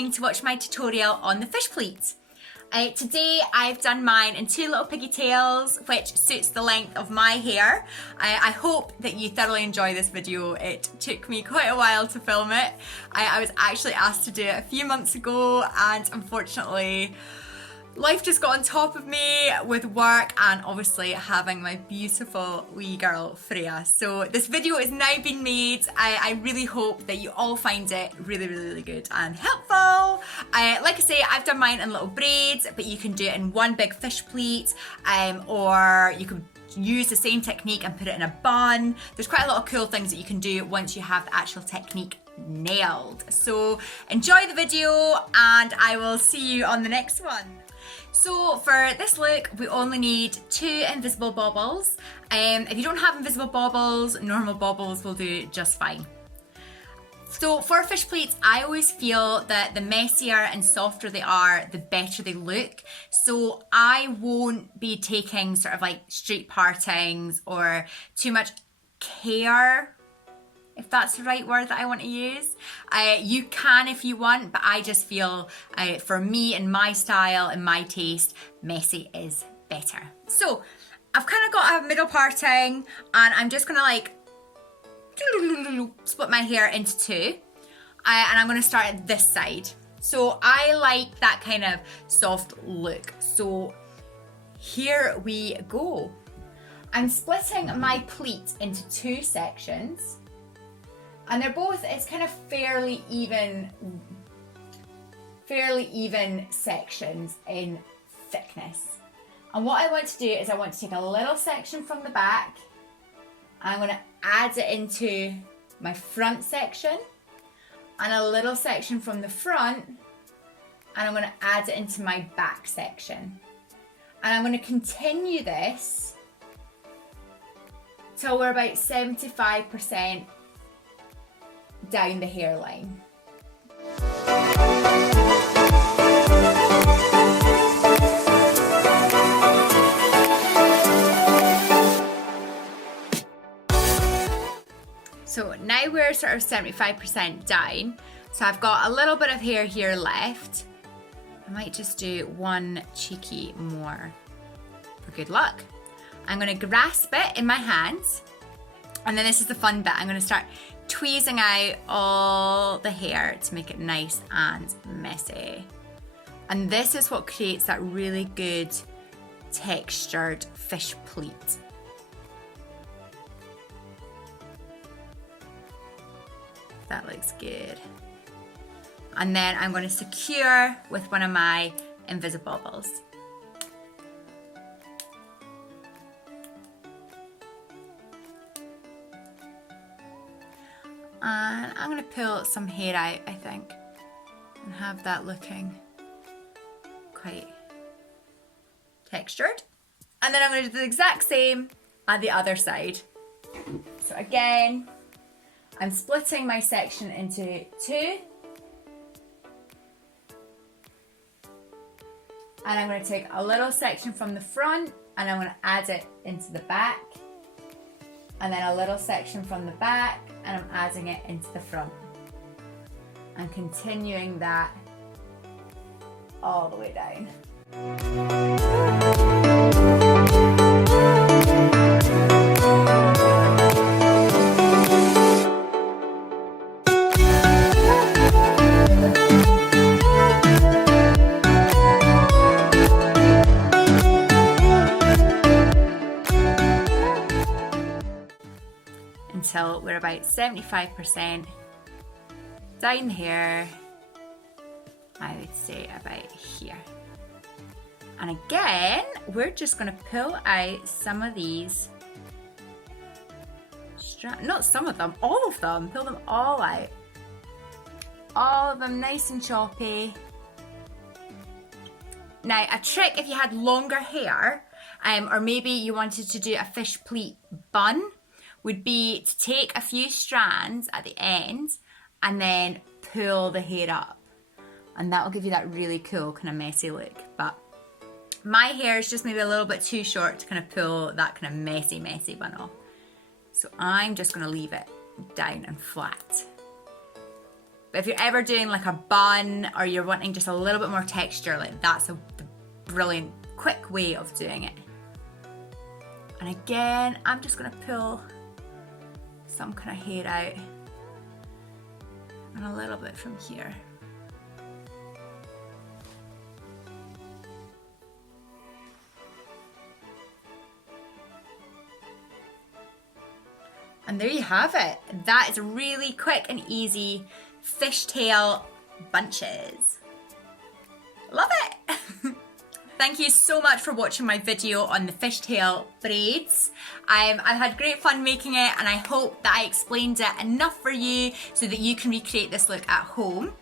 clicking to watch my tutorial on the fish pleat. Today I've done mine in two little pigtails, which suits the length of my hair. I hope that you thoroughly enjoy this video. It took me quite a while to film it. I was actually asked to do it a few months ago, and unfortunately life just got on top of me with work and obviously having my beautiful wee girl Freya. So this video is now being made. I really hope that you all find it really good and helpful. Like I say, I've done mine in little braids, but you can do it in one big fish pleat, or you can use the same technique and put it in a bun. There's quite a lot of cool things that you can do once you have the actual technique nailed. So enjoy the video and I will see you on the next one. So for this look, we only need 2 invisible baubles. If you don't have invisible baubles, normal baubles will do just fine. So for fish pleats, I always feel that the messier and softer they are, the better they look. So I won't be taking sort of like street partings or too much care, if that's the right word that I want to use. You can if you want, but I just feel for me and my style and my taste, messy is better. So I've kind of got a middle parting and I'm just gonna like split my hair into 2, and I'm gonna start at this side. So I like that kind of soft look. So here we go. I'm splitting my pleat into 2 sections. And they're both, it's kind of fairly even sections in thickness. And what I want to do is I want to take a little section from the back, and I'm going to add it into my front section, and a little section from the front, and I'm going to add it into my back section. And I'm going to continue this till we're about 75% down the hairline. So now we're sort of 75% down. So I've got a little bit of hair here left. I might just do one cheeky more for good luck. I'm going to grasp it in my hands, and then this is the fun bit. I'm going to start tweezing out all the hair to make it nice and messy. And this is what creates that really good textured fish pleat. That looks good. And then I'm going to secure with one of my invisible baubles. And I'm going to pull some hair out, I think, and have that looking quite textured. And then I'm going to do the exact same on the other side. So again, I'm splitting my section into 2. And I'm going to take a little section from the front and I'm going to add it into the back. And then a little section from the back, and I'm adding it into the front. And continuing that all the way down. Until we're about 75% down here, I would say about here. And again, we're just going to pull out some of these not some of them, all of them. Pull them all out. All of them nice and choppy. Now, a trick if you had longer hair, or maybe you wanted to do a fish pleat bun, would be to take a few strands at the end and then pull the hair up. And that will give you that really cool kind of messy look. But my hair is just maybe a little bit too short to kind of pull that kind of messy bun off. So I'm just going to leave it down and flat. But if you're ever doing like a bun or you're wanting just a little bit more texture, like that's a brilliant, quick way of doing it. And again, I'm just gonna pull some kind of hair out and a little bit from here. And there you have it. That is really quick and easy fishtail bunches. Love it. Thank you so much for watching my video on the fishtail braids. I've had great fun making it, and I hope that I explained it enough for you so that you can recreate this look at home.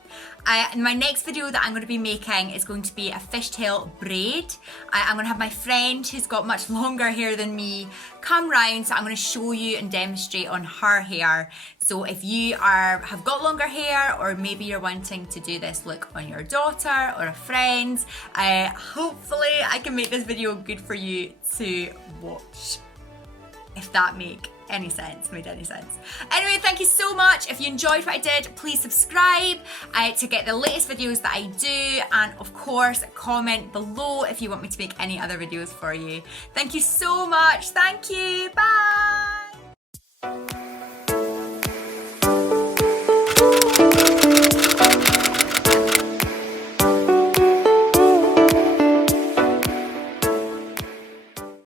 My next video that I'm going to be making is going to be a fishtail braid. I'm going to have my friend who's got much longer hair than me come round, so I'm going to show you and demonstrate on her hair. So if you have got longer hair, or maybe you're wanting to do this look on your daughter or a friend, hopefully I can make this video good for you to watch. If that made any sense. Anyway, thank you so much. If you enjoyed what I did, please subscribe to get the latest videos that I do, and of course comment below if you want me to make any other videos for you. Thank you so much. Thank you. Bye.